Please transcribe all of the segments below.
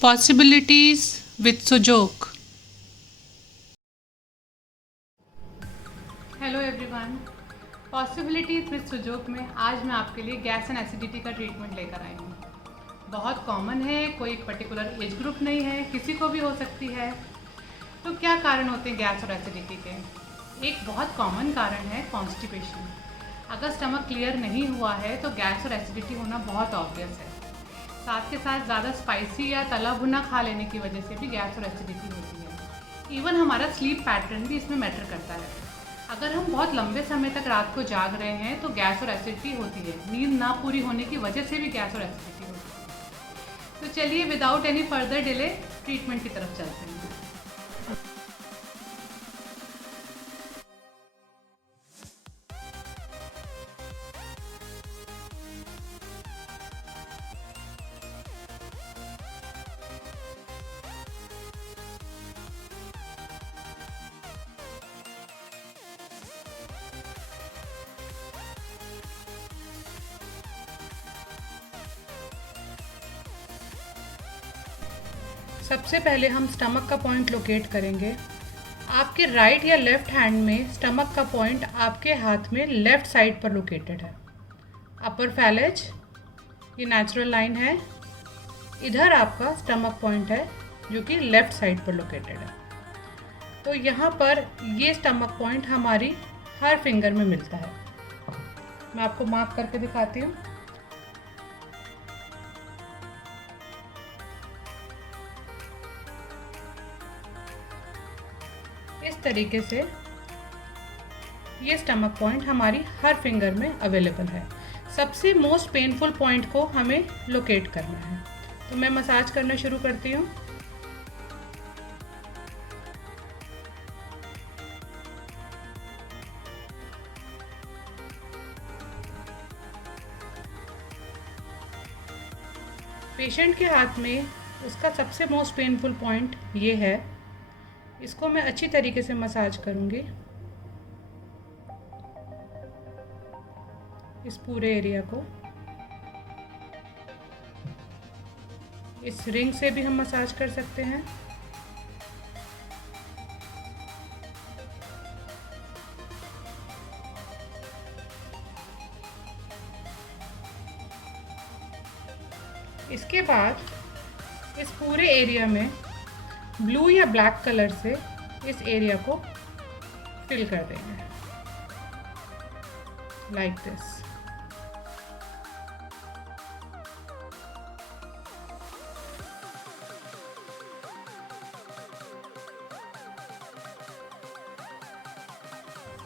Possibilities with Sujok. Hello everyone, possibilities with Sujok में आज मैं आपके लिए गैस एंड एसिडिटी का ट्रीटमेंट लेकर आई हूँ। बहुत कॉमन है, कोई एक पर्टिकुलर एज ग्रुप नहीं है, किसी को भी हो सकती है। तो क्या कारण होते हैं गैस और एसिडिटी के? एक बहुत कॉमन कारण है कॉन्स्टिपेशन। अगर स्टमक क्लियर नहीं हुआ है तो गैस और एसिडिटी होना बहुत ऑब्वियस है। साथ के साथ ज़्यादा स्पाइसी या तला भुना खा लेने की वजह से भी गैस और एसिडिटी होती है। इवन हमारा स्लीप पैटर्न भी इसमें मैटर करता है। अगर हम बहुत लंबे समय तक रात को जाग रहे हैं तो गैस और एसिडिटी होती है। नींद ना पूरी होने की वजह से भी गैस और एसिडिटी होती है। तो चलिए without any further delay treatment की तरफ चलते हैं। सबसे पहले हम स्टमक का पॉइंट लोकेट करेंगे। आपके राइट या लेफ्ट हैंड में स्टमक का पॉइंट आपके हाथ में लेफ्ट साइड पर लोकेटेड है। अपर फैलेज ये नेचुरल लाइन है, इधर आपका स्टमक पॉइंट है जो कि लेफ्ट साइड पर लोकेटेड है। तो यहाँ पर ये स्टमक पॉइंट हमारी हर फिंगर में मिलता है। मैं आपको मार्क करके दिखाती हूँ। इस तरीके से ये स्टमक पॉइंट हमारी हर फिंगर में अवेलेबल है। सबसे मोस्ट पेनफुल पॉइंट को हमें लोकेट करना है। तो मैं मसाज करना शुरू करती हूँ। पेशेंट के हाथ में उसका सबसे मोस्ट पेनफुल पॉइंट ये है। इसको मैं अच्छी तरीके से मसाज करूँगी, इस पूरे एरिया को। इस रिंग से भी हम मसाज कर सकते हैं। इसके बाद इस पूरे एरिया में ब्लू या ब्लैक कलर से इस एरिया को फिल कर देंगे, लाइक दिस।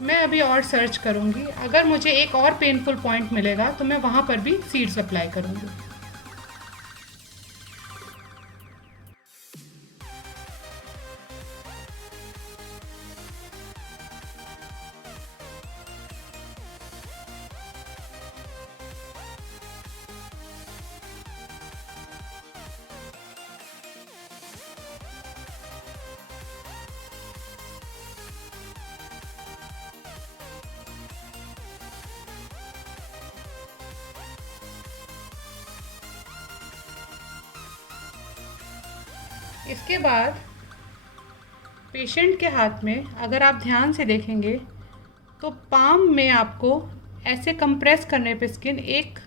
मैं अभी और सर्च करूँगी। अगर मुझे एक और पेनफुल पॉइंट मिलेगा तो मैं वहाँ पर भी सीड्स अप्लाई करूँगी। इसके बाद पेशेंट के हाथ में अगर आप ध्यान से देखेंगे तो पाम में आपको ऐसे कंप्रेस करने पे स्किन एक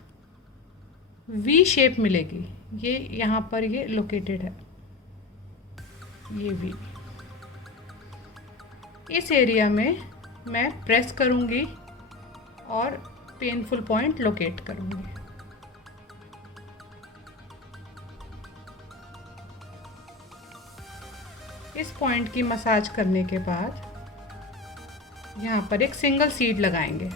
वी शेप मिलेगी। ये यहाँ पर ये लोकेटेड है, ये वी। इस एरिया में मैं प्रेस करूँगी और पेनफुल पॉइंट लोकेट करूँगी। इस पॉइंट की मसाज करने के बाद यहाँ पर एक सिंगल सीड लगाएंगे।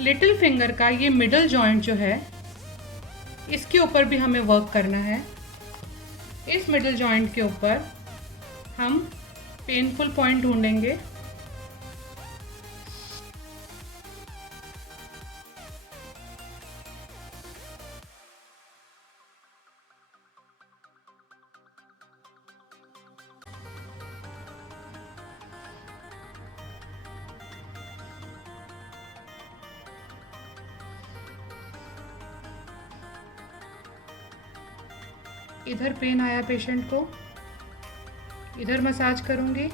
लिटिल फिंगर का ये मिडल जॉइंट जो है, इसके ऊपर भी हमें वर्क करना है। इस मिडल जॉइंट के ऊपर हम पेनफुल पॉइंट ढूंढेंगे। इधर पेन आया पेशेंट को, इधर मसाज करूंगी।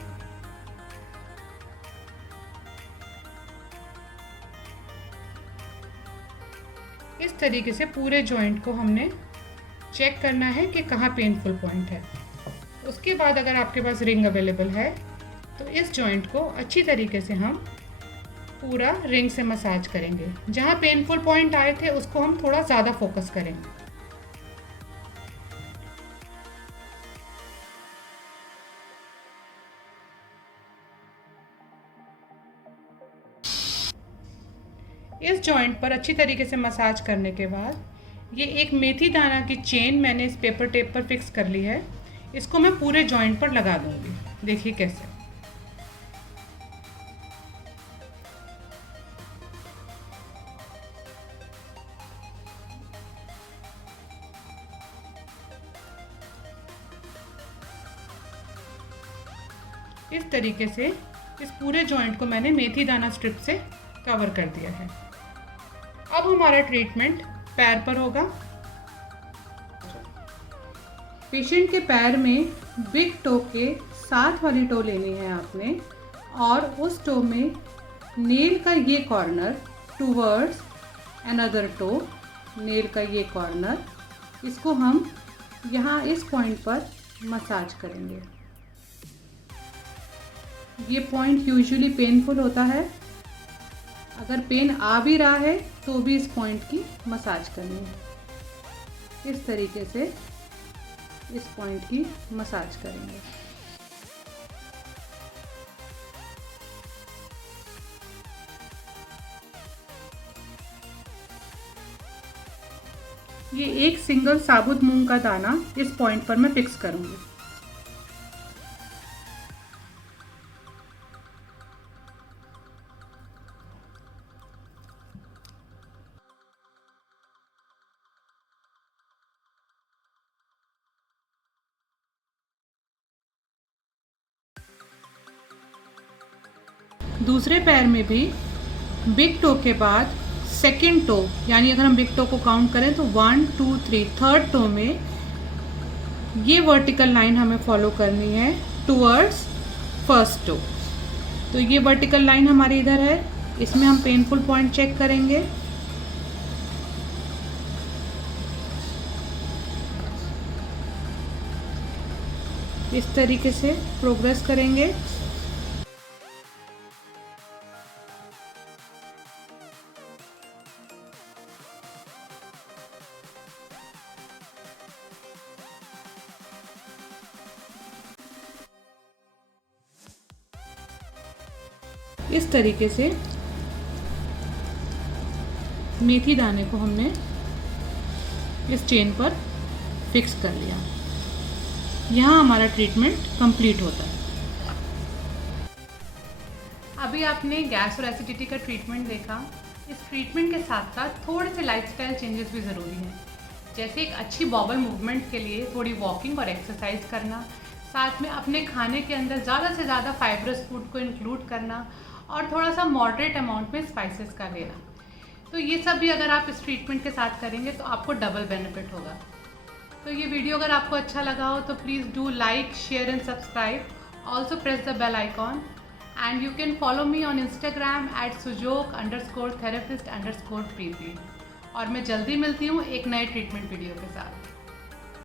इस तरीके से पूरे जॉइंट को हमने चेक करना है कि कहाँ पेनफुल पॉइंट है। उसके बाद अगर आपके पास रिंग अवेलेबल है तो इस जॉइंट को अच्छी तरीके से हम पूरा रिंग से मसाज करेंगे। जहाँ पेनफुल पॉइंट आए थे उसको हम थोड़ा ज़्यादा फोकस करेंगे। इस जॉइंट पर अच्छी तरीके से मसाज करने के बाद ये एक मेथी दाना की चेन मैंने इस पेपर टेप पर फिक्स कर ली है। इसको मैं पूरे जॉइंट पर लगा दूंगी। देखिए कैसे। इस तरीके से इस पूरे जॉइंट को मैंने मेथी दाना स्ट्रिप से कवर कर दिया है। अब हमारा ट्रीटमेंट पैर पर होगा। पेशेंट के पैर में बिग टो के साथ वाली टो लेनी है आपने, और उस टो में नेल का ये corner towards another toe, nail का ये कॉर्नर, इसको हम यहाँ इस पॉइंट पर मसाज करेंगे। ये पॉइंट यूजुअली पेनफुल होता है। अगर पेन आ भी रहा है तो भी इस पॉइंट की मसाज करनी है। इस तरीके से इस पॉइंट की मसाज करेंगे। ये एक सिंगल साबुत मूंग का दाना इस पॉइंट पर मैं फिक्स करूंगी। दूसरे पैर में भी बिग टो के बाद सेकंड टो, यानी अगर हम बिग टो को काउंट करें तो 1 2 3, थर्ड टो में ये वर्टिकल लाइन हमें फॉलो करनी है टूवर्ड्स फर्स्ट टो। तो ये वर्टिकल लाइन हमारी इधर है, इसमें हम पेनफुल पॉइंट चेक करेंगे। इस तरीके से प्रोग्रेस करेंगे। इस तरीके से मेथी दाने को हमने इस चेन पर फिक्स कर लिया। यहाँ हमारा ट्रीटमेंट कंप्लीट होता है। अभी आपने गैस और एसिडिटी का ट्रीटमेंट देखा। इस ट्रीटमेंट के साथ साथ थोड़े से लाइफस्टाइल चेंजेस भी ज़रूरी हैं, जैसे एक अच्छी बॉबल मूवमेंट के लिए थोड़ी वॉकिंग और एक्सरसाइज करना, साथ में अपने खाने के अंदर ज़्यादा से ज़्यादा फाइब्रस फूड को इंक्लूड करना और थोड़ा सा मॉडरेट अमाउंट में स्पाइसेस का लेना। तो ये सब भी अगर आप इस ट्रीटमेंट के साथ करेंगे तो आपको डबल बेनिफिट होगा। तो ये वीडियो अगर आपको अच्छा लगा हो तो please do like, share and subscribe. Also press the bell icon and you can follow me on Instagram @sujok_therapist_pt। और मैं जल्दी मिलती हूँ एक नए ट्रीटमेंट वीडियो के साथ।